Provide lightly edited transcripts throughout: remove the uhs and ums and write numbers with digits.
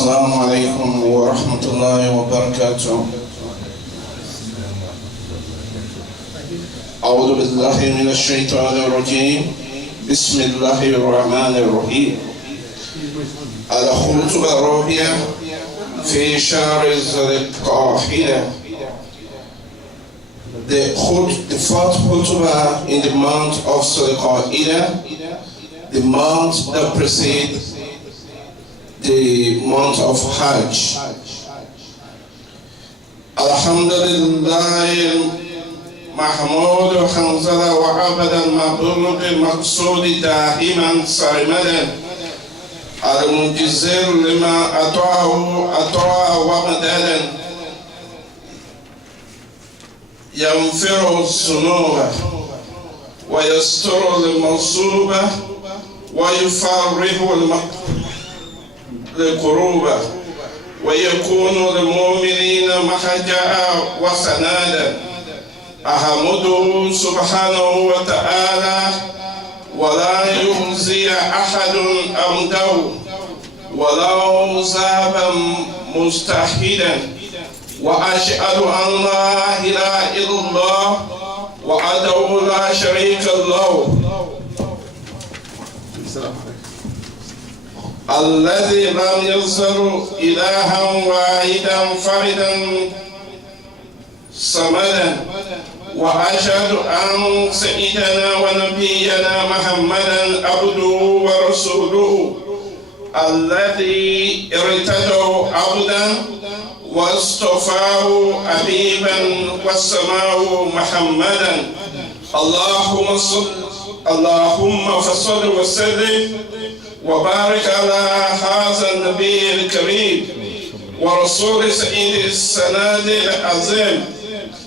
السلام عليكم ورحمة الله وبركاته. أعوذ بالله من الشيطان الرجيم. بسم الله الرحمن الرحيم. الخطبة الرابعة في شهر ذي القعدة. The fourth khutbah in the month of Zulqa'dah, the month that precedes the month of Hajj. Alhamdulillah, Mahmud Hanzala wa abadan mabulud maqsood da'iman sarimadan al-mujizir lima ata'a wa madadan ينفر الذنوب ويستر المصوبة ويفرح الكروب ويكون للمؤمنين مخرجا وسنادا. أحمده سبحانه وتعالى ولا يخزي أحد أمده ولو ذهب مستحيلا، وأشهد أن لا إله إلا الله وحده لا شريك له الذي لم يزل إلها واحدا فردا صمدا. وأشهد أن سيدنا ونبينا محمدا عبده ورسوله الذي ارتدوا عبدا واصطفاه حبيبا وسماه محمدا. اللهم فصل وسلم وبارك على هذا النبي الكريم ورسول سيد السناد العظيم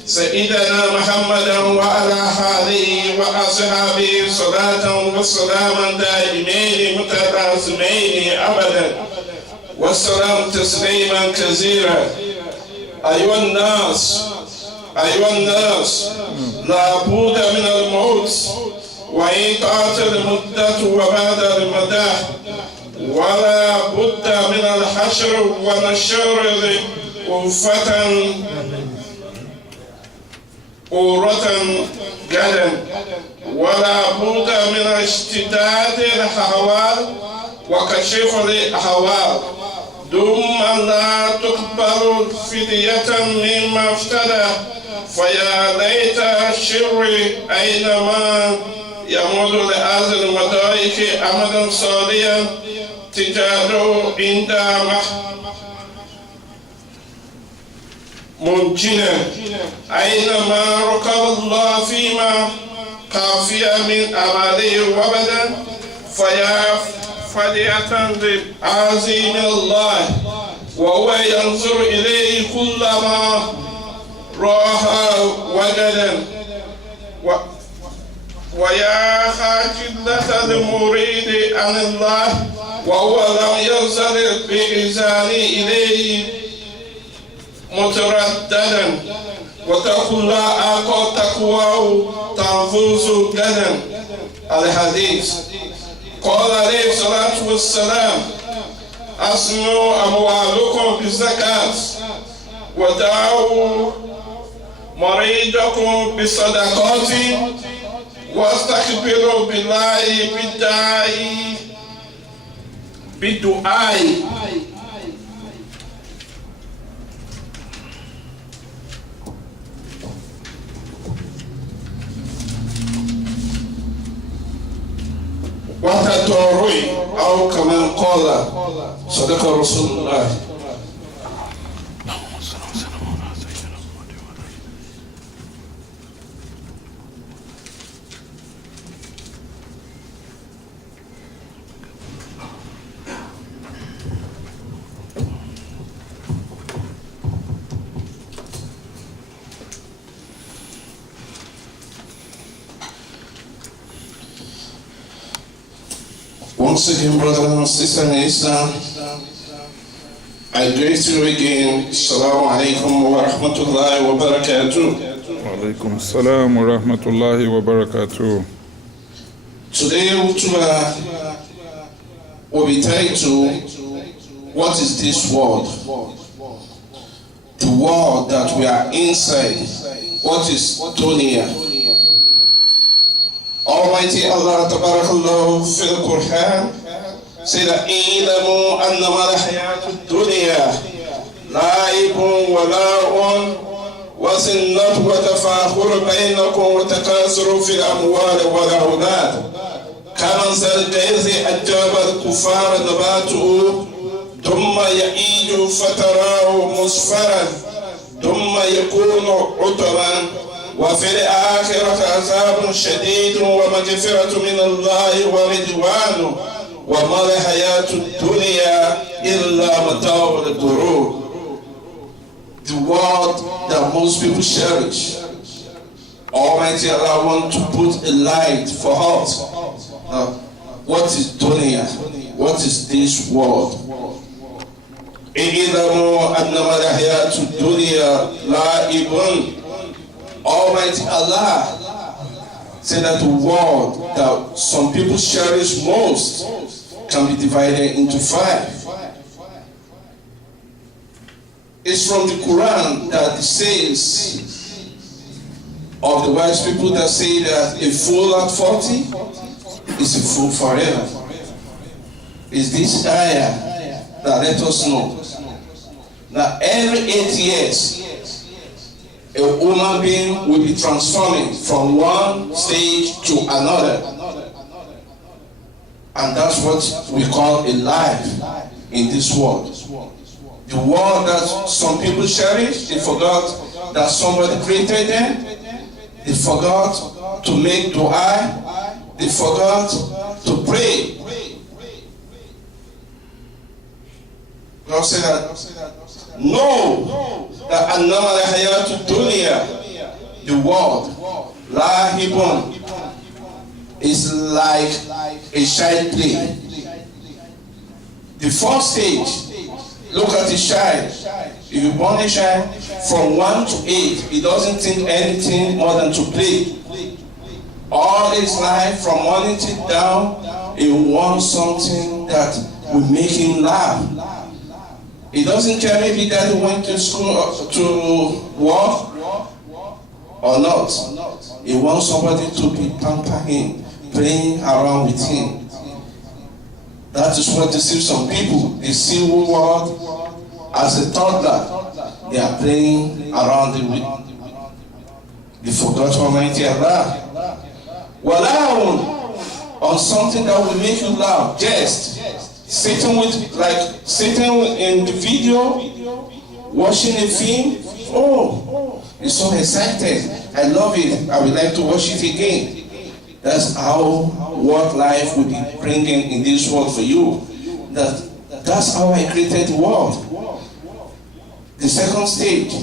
سيدنا محمدا وعلى آله وأصحابه صلاة وسلاما دائمين متلازمين أبدا والسلام تسليما كثيرا. أيها الناس لا بد من الموت وإن طالت المدة وبعد المدى، ولا بد من الحشر ونشر أورة غدا، ولا بد من اشتداد الأحوال وكشف الأحوال، ثم لا تقبل فدية مما افتدى. فيا ليت الشر أينما يمد لهذا المضايق أمدا صاليا تجاهه عند ممكنا، أينما ركب الله فيما خافيا من أماله وبدا. فيا فدية للعظيم الله وهو ينظر إليه كلما راها وجدا. ويا خاجلة المريد عن الله وهو لم يزل بإذان إليه مترددا. وتقول الله أقوى تقواه تنفوز غدا. الحديث قال عليه الصلاة والسلام: أصنوا أموالكم بالزكاة ودعوا مريضكم بالصدقات واستقبلوا بالله بالدعاء. وتضرعي أو كما قال صدق رسول الله. Once again, brothers and sisters in Islam, I greet you again. Assalamu alaikum wa rahmatullahi wa barakatuh. Wa alaikum assalam wa rahmatullahi wa barakatuh. Today, khutbah will be titled What is this world? The world that we are inside. What is dunya? Almighty Allah Tabarakallahu fil Quran said, "Ilamu annama al-hayatu dunya la'ibun wa la'un wa zinnatun wa tafakhurun bainakum wa takassurun fil amwali wal awlad kamathali ghaythin a'jaba al-kuffara nabatuhu thumma ya'iju fatarahu musfarran thumma yakunu 'utban وفي الآخرة عذاب شديد ومغفرة من الله ورضوان وما الحياة الدنيا إلا متاع الغرور." The word that most people cherish. Almighty Allah wants to put a light for us. What is dunya? What is this world? إِنَّمَا الْحَيَاةُ الدُّنْيَا لَعِبٌ. Almighty Allah said that the world that some people cherish most can be divided into 5. It's from the Quran that it says of the wise people that say that a fool at 40 is a fool forever. Is this ayah that let us know that every 8 years a human being will be transforming from one stage to another. And that's what we call a life in this world. The world that some people cherish, they forgot that somebody created them. They forgot to make dua. They forgot to pray. God said that, no, that annama al-hayatu dunya, the world, lahibun, is like a child play. The first stage, look at the child. If you born a child from 1 to 8, he doesn't think anything more than to play. All his life, from morning till down, he wants something that will make him laugh. He doesn't care maybe that he went to school or to work or not. He wants somebody to be pampering him, playing around with him. That is what deceives some people. They see the world as a toddler. They are playing around with. They forgot Almighty Allah. Wala'un, on something that will make you laugh, jest. Sitting in the video, watching a film. Oh, it's so excited. I love it. I would like to watch it again. That's how what life will be bringing in this world for you. That's how I created the world. The second stage,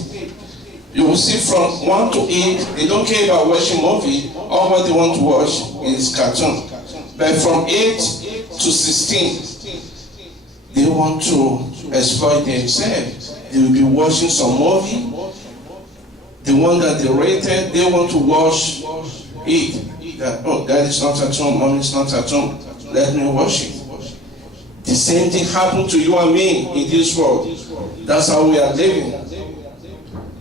you will see from 1 to 8, they don't care about watching movie. All what they want to watch is cartoon. But from 8 to 16, they want to exploit themselves. They will be watching some movie. The one that they rated, they want to watch it. Dad is not at home, mom is not at home. Let me watch it. The same thing happened to you and me in this world. That's how we are living.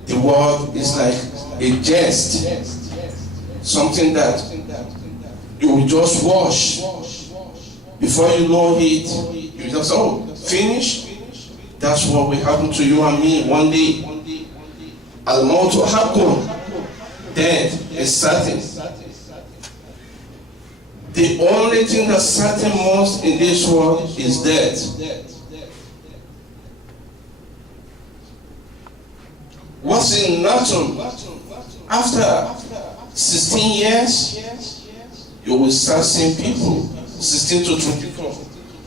The world is like a jest. Something that you will just watch. Before you know it, you just, finish. That's what will happen to you and me one day. Al-mautu haqqun. Death is certain. The only thing that's certain most in this world is death. What's in nothing? After 16 years, you will start seeing people, 16 to 24.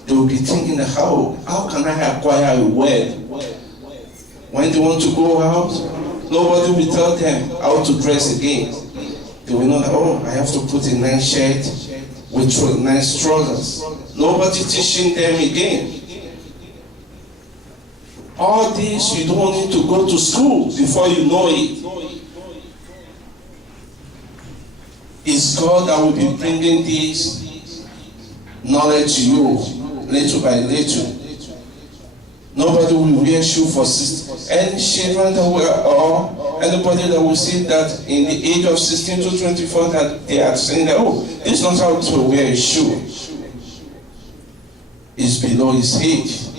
They will be thinking, how can I acquire a word? When they want to go out, nobody will tell them how to dress again. They will know that, I have to put a nice shirt with nice trousers. Nobody teaching them again. All this, you don't need to go to school before you know it. It's God that will be bringing this knowledge to you, little by little. Nobody will wear shoe for any children that or anybody that will see that in the age of 16 to 24 that they are saying that, oh, this is not how to wear a shoe. It's below his age.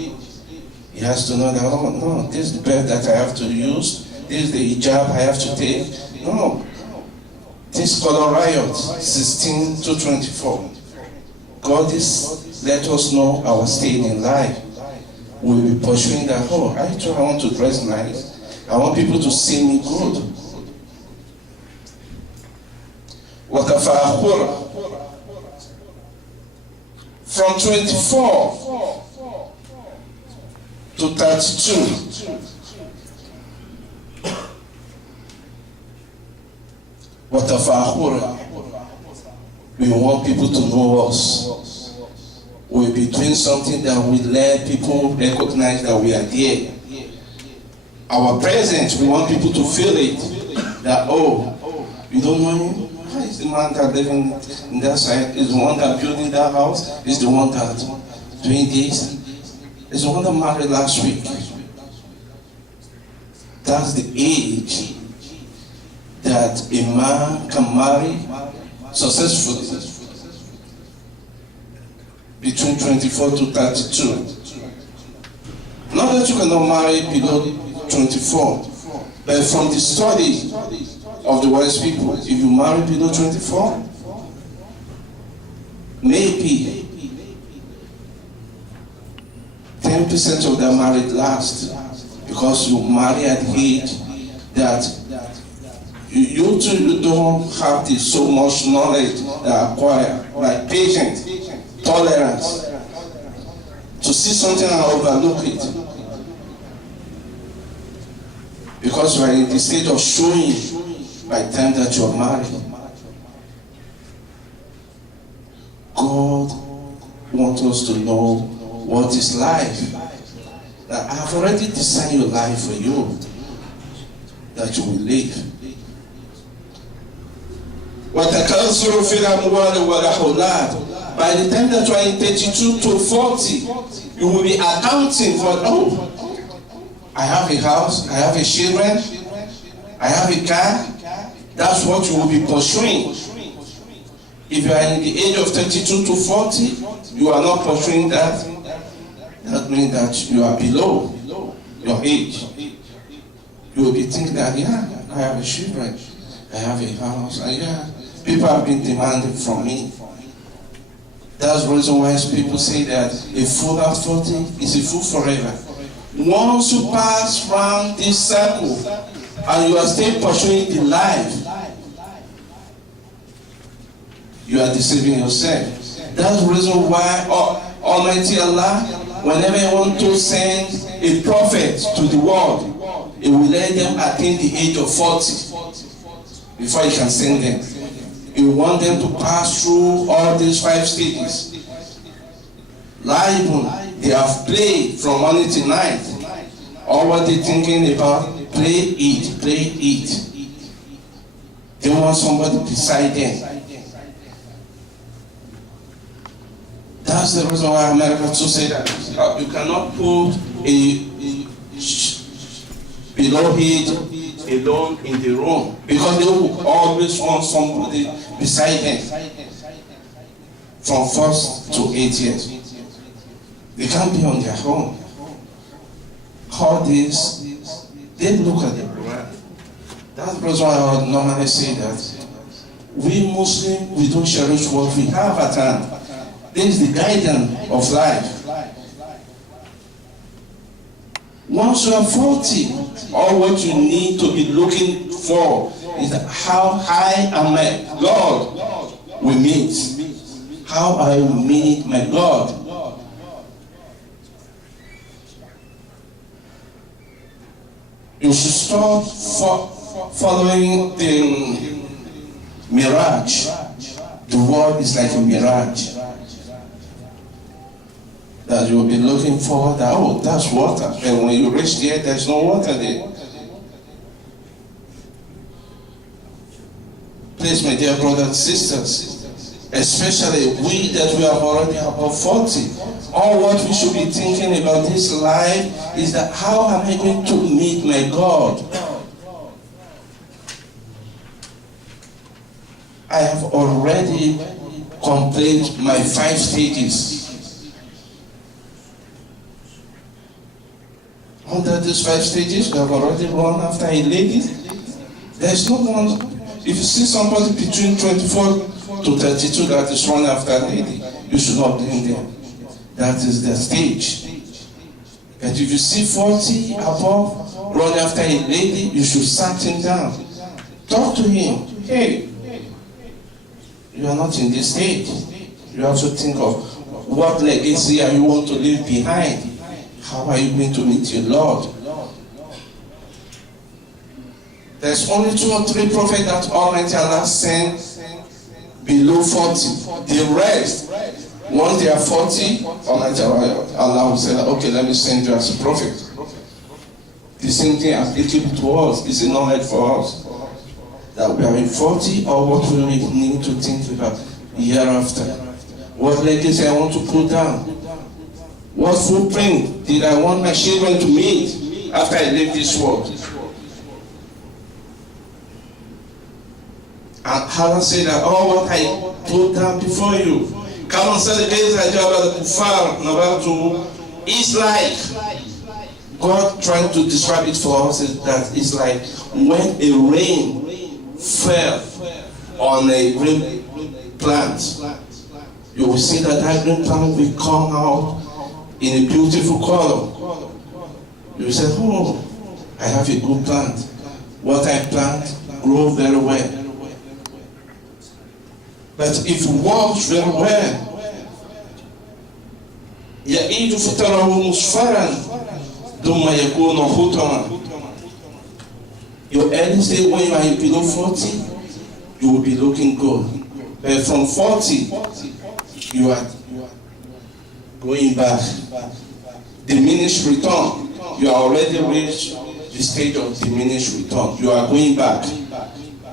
He has to know that, oh no, this is the belt that I have to use, this is the hijab I have to take. No. This color riot, 16 to 24. God is let us know our state in life. We'll be pursuing that, oh, I want to dress nice. I want people to see me good. From 24 to 32. We want people to know us. We'll be doing something that will let people recognize that we are there. Our presence, we want people to feel it. That, oh, you don't know him? Is the man that living in that side? Is the one that building that house? Is the one that doing this? Is the one that married last week? That's the age that a man can marry successfully. Between 24 to 32. Not that you cannot marry below 24, but from the study of the wise people, if you marry below 24, maybe 10% of their marriage lasts because you marry at the age that you too don't have so much knowledge that acquire, like patience, tolerance, to see something and overlook it. Because you are in the state of showing by the time that you are married. God wants us to know what is life. That I have already designed your life for you, that you will live. وَتَكَاثُرُ فِي الْأَمْوَالِ وَالْأَوْلَادِ. By the time that you are in 32 to 40, you will be accounting for, oh, I have a house, I have a children, I have a car. That's what you will be pursuing. If you are in the age of 32 to 40, you are not pursuing that. That means that you are below your age. You will be thinking that, yeah, I have a children, I have a house, and yeah, people have been demanding from me. That's the reason why people say that a fool at 40 is a fool forever. Once you pass round this circle and you are still pursuing the life, you are deceiving yourself. That's the reason why Almighty Allah, whenever He wants to send a prophet to the world, He will let them attain the age of 40 before He can send them. You want them to pass through all these 5 stages. Life, they have played from morning to night. All what they're thinking about, play it. They want somebody beside them. That's the reason why America to say that you cannot put a below age alone in the room, because they will always want somebody beside them from 1st to 8 years. They can't be on their own. All this, they look at the Quran. That's the reason why I would normally say that we Muslims, we don't cherish what we have at hand. This is the guidance of life. Once you are 40, all what you need to be looking for is how high and my God will meet. How I will meet my God. You should stop following the mirage. The world is like a mirage. That you will be looking for that, oh, that's water. And when you reach there, there's no water there. Please, my dear brothers and sisters, especially we that we are already above 40, All what we should be thinking about this life is that how am I going to meet my God? I have already completed my 5 stages. Under these 5 stages, we have already run after a lady. There's no one. If you see somebody between 24 to 32 that is running after a lady, you should not be in there. That is the stage. But if you see 40 above running after a lady, you should sat him down. Talk to him. Hey, you are not in this stage. You have to think of what legacy are you want to leave behind. How are you going to meet your Lord? There's only 2 or 3 prophets that Almighty Allah sent below 40. The rest, once they are 40, Almighty Allah will say, okay, let me send you as a prophet. The same thing applicable to us is a knowledge for us. That we are in 40, or what we need to think about hereafter. What legacy I want to put down. What footprint did I want my children to meet after I leave this world? And Allah said that all what I put down before you. Come on, it's like God trying to describe it for us is that it's like when a rain fell on a green plant. You will see that that green plant will come out in a beautiful color. You will say, oh, I have a good plant. What I plant grows very well. But if you watch very well, يَعِيدُ فُتَرَهُ مُصْفَرًا ثُمَّ يَكُونُ خُطَمًا. Your early stage when you are below 40, you will be looking good. But from 40, you are going back. Diminished return. You are already reached the stage of diminished return. You are going back.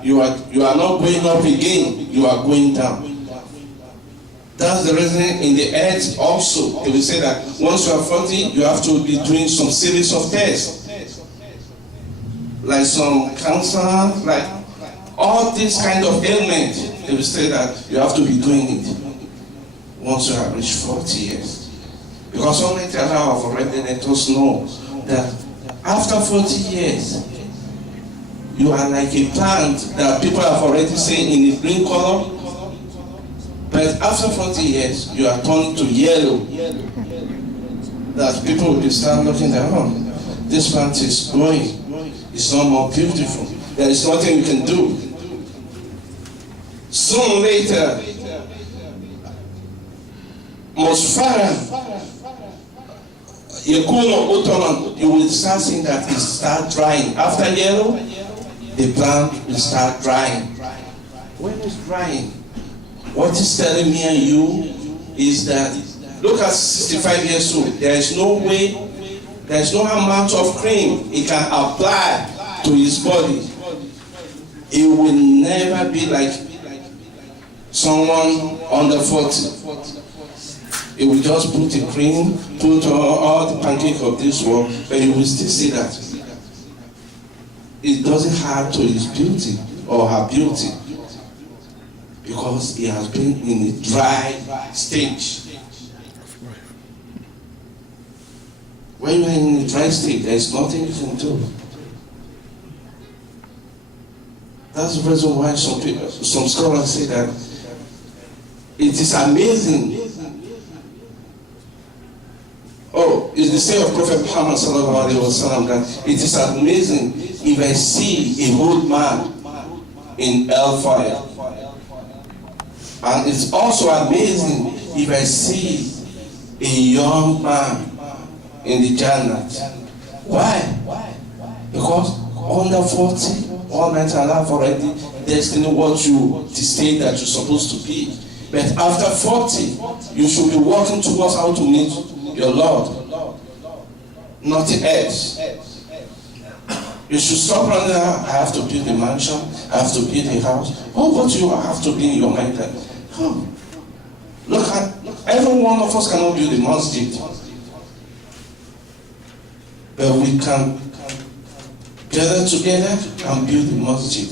You are not going up again. You are going down. That's the reason in the earth also. They will say that once you are 40, you have to be doing some series of tests. Like some cancer, like all this kind of ailment. They will say that you have to be doing it once you have reached 40 years. Because Almighty Allah have already let us know that after 40 years, you are like a plant that people have already seen in the green color. But after 40 years, you are turning to yellow. That people will start looking at, oh, this plant is growing. It's not more beautiful. There is nothing you can do. Soon later, Mosfara, you will start seeing that it start drying. After yellow, the plant will start drying. When it's drying, what it's telling me and you is that, look at 65 years old, there is no way, there is no amount of cream he can apply to his body. It will never be like someone under 40. It will just put the cream, put all the pancake of this world, but you will still see that it doesn't add to his beauty or her beauty because he has been in a dry stage. When you are in a dry state, there is nothing you can do. That's the reason why some scholars say that it is amazing. Oh, it's the saying of Prophet Muhammad sallallahu alaihi wasallam that it is amazing if I see a old man in hellfire, and it's also amazing if I see a young man in the Jannah. Why? Because under 40, Almighty Allah have already destined what you, the state that you're supposed to be. But after 40, you should be working towards how to meet your Lord. Nothing else. You should stop running around. I have to build a mansion. I have to build a house. Oh, what you have to be in your mind. Oh, look at Every one of us cannot build a masjid. But we can gather together and build a masjid.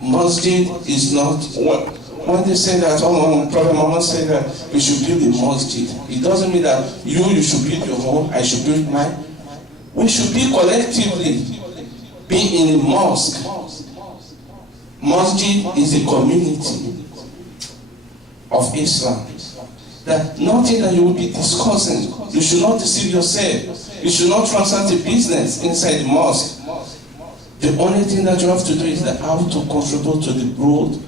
Masjid is not what when they say that, Prophet Muhammad said that we should build a masjid. It doesn't mean that you should build your home, I should build mine. We should be collectively be in a mosque. Masjid is a community of Islam. That nothing that you will be discussing, you should not deceive yourself. You should not transact a business inside the mosque. The only thing that you have to do is that how to contribute to the growth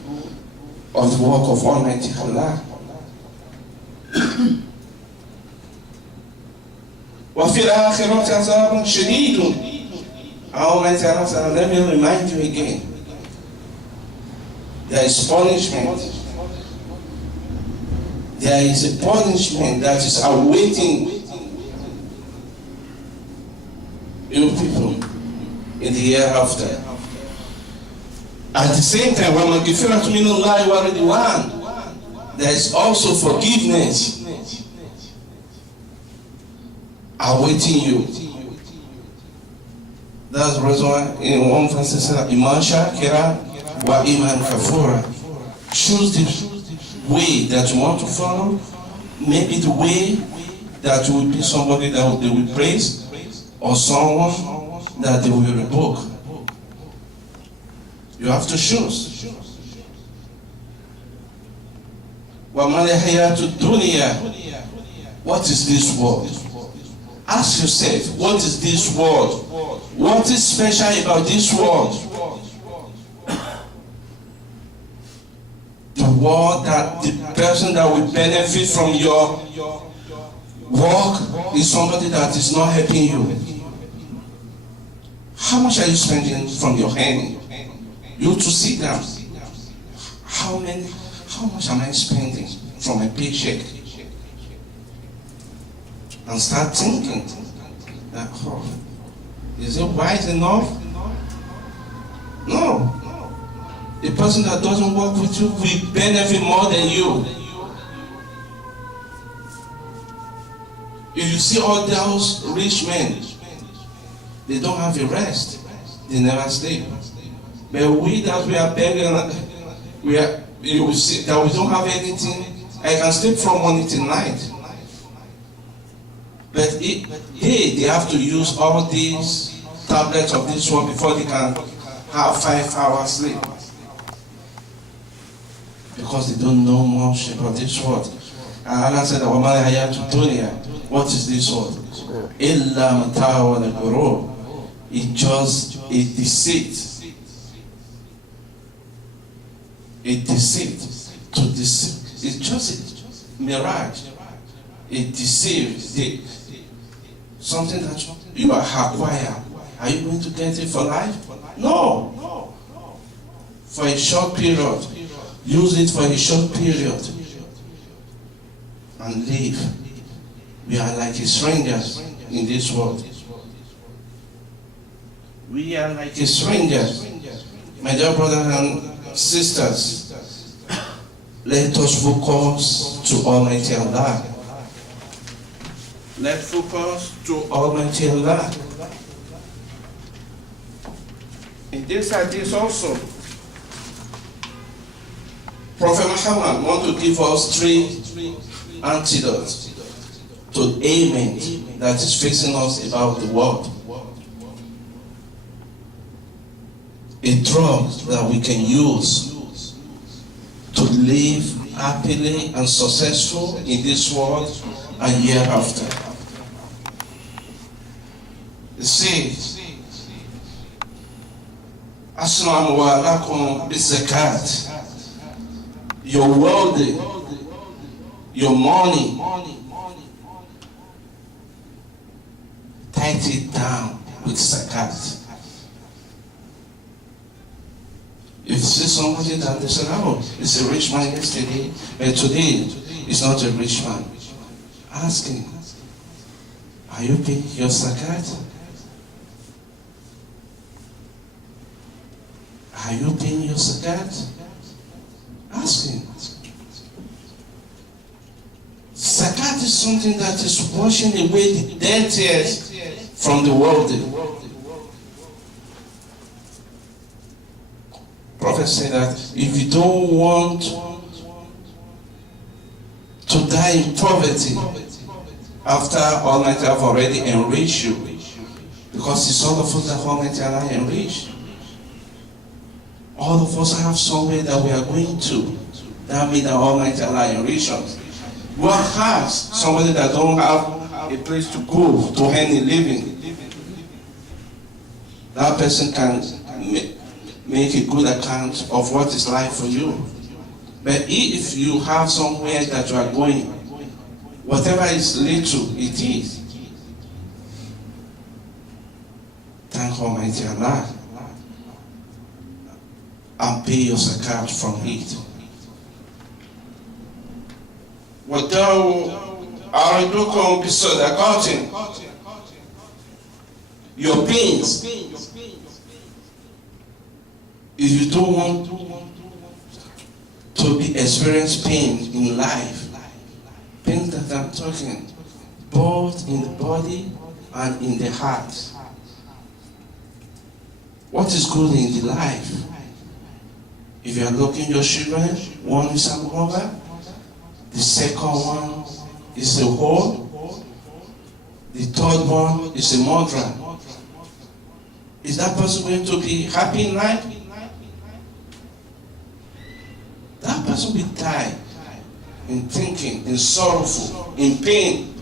of the work of Almighty Allah. وَفِي الْآخِرَةِ عَذَابٌ شَدِيدٌ. Almighty Allah said, let me remind you again. There is punishment. There is a punishment that is awaiting you people in the year after. At the same time, there is also forgiveness awaiting you. That's the reason why in one verse it says, Iman Shakira wa Iman Kafura. Choose the way that you want to follow. Maybe the way that you will be somebody that they will praise, or someone that they will rebuke. You have to choose. What is this world? Ask yourself, what is this world? What is special about this world? The world that the person that will benefit from your work is somebody that is not helping you. How much are you spending from your hand? You to sit down. How much am I spending from a paycheck? And start thinking that, is it wise enough? No. The person that doesn't work with you will benefit more than you. If you see all those rich men, they don't have a rest. They never sleep. But we that we are begging, you will see that we don't have anything. I can sleep from morning till night. But they have to use all these tablets of this one before they can have 5 hours sleep. Because they don't know much about this world. And Allah said, what is this world? Illa mata'a al-ghurur. It's just a deceit. A deceit. To deceive. It's just a mirage. It deceives. Something that you are acquired. Are you going to get it for life? No. For a short period. Use it for a short period. And leave. We are like strangers in this world. We are like strangers. My dear brothers and sisters, let us focus to Almighty Allah. Let's focus to Almighty Allah. In this hadith also, Prophet Muhammad wants to give us 3 antidotes to ailment that is facing us about the world. A drug that we can use to live happily and successful in this world and hereafter. It says, Assalamu alaikum bizakat. Your wealthy, your money, tight it down with zakat. If you see somebody that they say, oh, it's a rich man yesterday, but today it's not a rich man, ask him, are you paying your zakat? Are you paying your zakat? Ask him. something that is washing away the dead tears from the world. Prophet said that if you don't want to die in poverty after Almighty have already enriched you, because it's all of us that Almighty Allah enriched. All of us have somewhere that we are going to. That means that Almighty Allah enrich us. What has somebody that don't have a place to go to earn a living? That person can make a good account of what is life for you. But if you have somewhere that you are going, whatever is little, it is. Thank Almighty Allah and pay your zakat from it. وَدَوْا أَرِدُكُمْ بِصَدَقَاتٍ. Your pains. If you don't want to be experience pain in life, pain that I'm talking, both in the body and in the heart. What is good in the life? If you are looking your children, one is a mother, the second one is a whore, the third one is a murderer. Is that person going to be happy in life? That person will die in thinking, in sorrowful, in pain.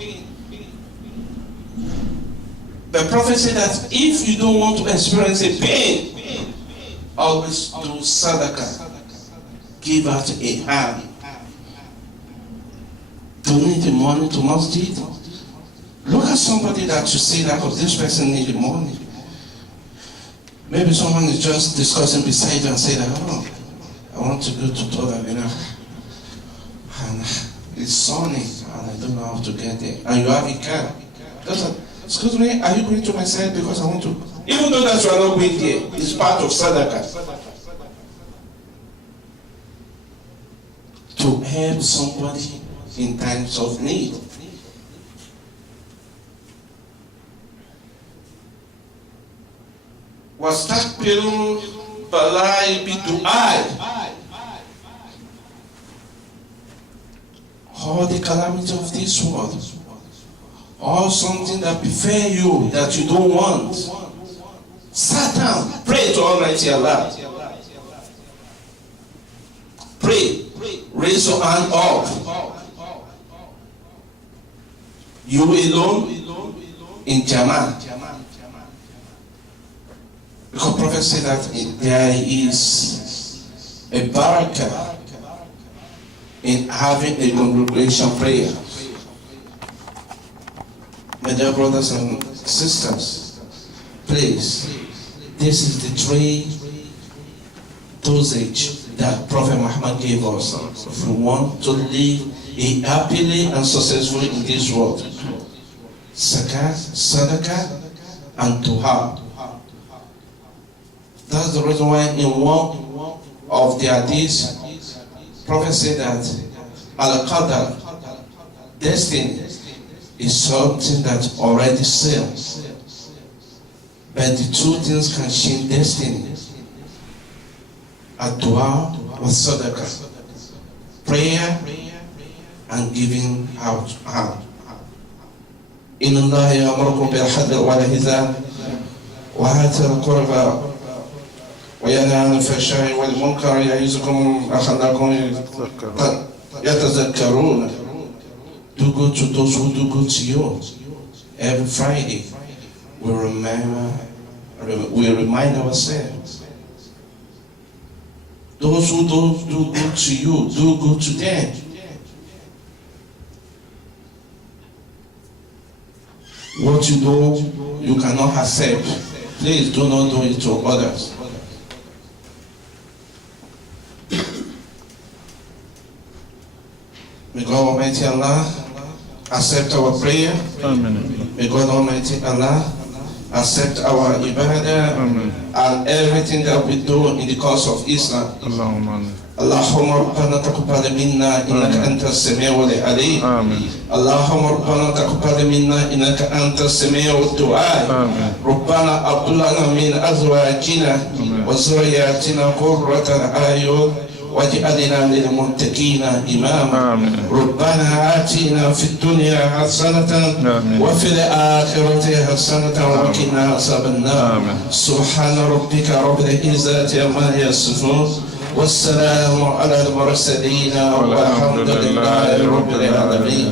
The prophet said that if you don't want to experience a pain, always do sadaqah. Give out a hand. Donate the money to masjid. Look at somebody that you see that this person needs the money. Maybe someone is just discussing beside you and say that, oh, I want to go to toilet, and it's sunny and I don't know how to get there. And you have a car. Excuse me, are you going to my side because I want to? Even though that you are not going there, it's part of sadaqah. To help somebody in times of need. وَاسْتَقْبِلُوا بَلَاءِ بِدُعَاءِ. All the calamity of this world, or something that befell you that you don't want, sit down, pray to Almighty Allah. Pray, raise your hand up. You alone in Jama'ah. Because Prophet said that there is a barakah in having a congregation prayer. My dear brothers and sisters, please, this is the three dosage that Prophet Muhammad gave us if we want to live happily and successfully in this world. Zakat, sadaqah, and duha. That's the reason why in one of the hadiths, Prophet said that al-qadar, destiny, is something that's already sealed. But the two things can change destiny. Ad-dua wa sadaqah. Prayer and giving out. إن الله يأمركم بالعدل والإحسان وإيتاء القربى وينهى عن الفحشاء والمنكر يعظكم لعلكم يتذكرون. Do good to those who do good to you. Every Friday, we remind ourselves. Those who don't do good to you, do good to them. What you do, you cannot accept. Please do not do it to others. May God Almighty Allah accept our prayer. Amen. May God Almighty Allah accept our ibadah. Amen. And everything that we do in the cause of Islam. Allahumma. اللهم ربنا تقبل منا إنك أنت السميع العليم. آمين. اللهم ربنا تقبل منا إنك أنت السميع الدعاء. آمين. ربنا هب لنا من أزواجنا وذرياتنا قرة أعين واجعلنا للمتقين إماما. آمين. ربنا آتنا في الدنيا حسنة وفي الآخرة حسنة وقنا عذاب النار. سبحان ربك رب العزة عما يصفون والسلام على المرسلين والحمد لله رب العالمين.